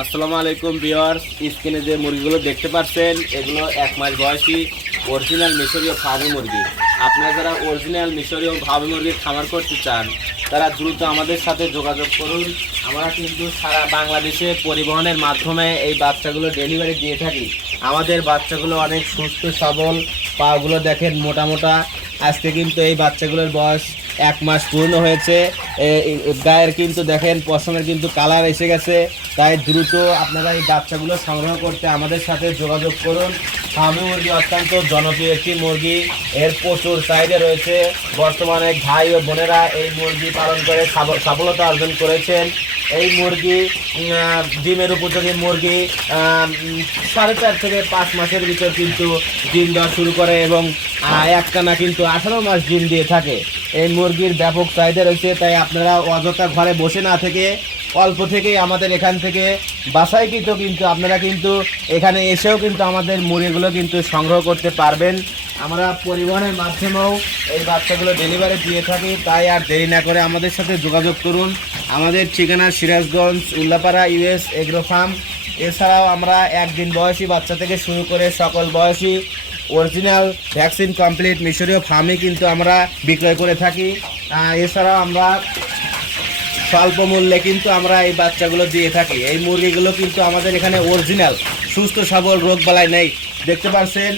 আসসালামু আলাইকুম ভিউয়ার্স, স্ক্রিনে যে মুরগিগুলো দেখতে পাচ্ছেন, এগুলো এক মাস বয়সী অরিজিনাল মিশরীয় ফার্মি মুরগি। আপনারা যারা অরিজিনাল মিশরীয় ফার্মি মুরগি খামার করতে চান, তারা দ্রুত আমাদের সাথে যোগাযোগ করুন। আমরা কিন্তু সারা বাংলাদেশে পরিবহনের মাধ্যমে এই বাচ্চাগুলো ডেলিভারি দিয়ে থাকি। আমাদের বাচ্চাগুলো অনেক সুস্থ, সবল, পাগুলো দেখেন মোটা মোটা। আজকে কিন্তু এই বাচ্চাগুলোর বয়স এক মাস পূর্ণ হয়েছে। গায়ের কিন্তু দেখেন, পশমের কিন্তু কালার এসে গেছে। তাই দ্রুত আপনারা এই বাচ্চাগুলো সংগ্রহ করতে আমাদের সাথে যোগাযোগ করুন। ফার্মি মুরগি অত্যন্ত জনপ্রিয় একটি মুরগি। এর প্রচুর চাহিদা রয়েছে। বর্তমানে ভাই ও বোনেরা এই মুরগি পালন করে সাফ- সফলতা অর্জন করেছেন। এই মুরগি ডিমের উপযোগী মুরগি সাড়ে চার থেকে পাঁচ মাসের ভিতর কিন্তু ডিম দেওয়া শুরু করে এবং একটানা কিন্তু আঠারো মাস ডিম দিয়ে থাকে। এই মুরগির ব্যাপক চাহিদা রয়েছে, তাই আপনারা অযথা ঘরে বসে না থেকে, অল্প থেকেই আমাদের এখান থেকে বাসাইকৃত কিন্তু আপনারা কিন্তু এখানে এসেও কিন্তু আমাদের মুরগিগুলো কিন্তু সংগ্রহ করতে পারবেন। আমরা পরিবহনের মাধ্যমেও এই বাচ্চাগুলো ডেলিভারি দিয়ে থাকি, তাই আর দেরি না করে আমাদের সাথে যোগাযোগ করুন। আমাদের ঠিকানা Sirajganj, Ullapara, US agro farm. এছাড়াও আমরা একদিন বয়সী বাচ্চা থেকে শুরু করে সকল বয়সী অরিজিনাল ভ্যাকসিন কমপ্লিট মিশরীয় ফার্মে কিন্তু আমরা বিক্রয় করে থাকি। এছাড়াও আমরা স্বল্প মূল্যে কিন্তু আমরা এই বাচ্চাগুলো দিয়ে থাকি। এই মুরগিগুলো কিন্তু আমাদের এখানে অরিজিনাল সুস্থ, সবল, রোগ বালাই নেই। দেখতে পাচ্ছেন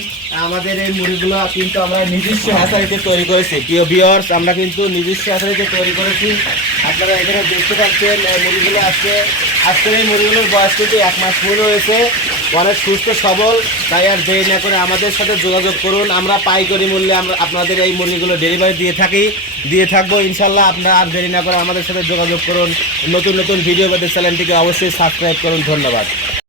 আমাদের এই মুরগিগুলো কিন্তু আমরা নিজস্ব হ্যাচারিতে তৈরি করেছি। প্রিয় বিয়ার্স আমরা কিন্তু নিজস্ব হ্যাচারিতে তৈরি করেছি। আপনারা এখানে দেখতে পাচ্ছেন, এই মুরগিগুলো আজকে, আজকের এই মুরগিগুলোর বয়স কিন্তু এক মাস পূর্ণ হয়েছে। অনেক সুস্থ, সবল। তাই আর দেরি না করে আমাদের সাথে যোগাযোগ করুন। আমরা পাইকারি মূল্যে আমরা আপনাদের এই মুরগিগুলো ডেলিভারি দিয়ে থাকি। দিয়ে থাকব। ইনশাল্লাহ আপনারা আর দেরি না করে আমাদের সাথে যোগাযোগ করুন। নতুন নতুন ভিডিও পেতে চ্যানেলটিকে অবশ্যই সাবস্ক্রাইব করুন। ধন্যবাদ।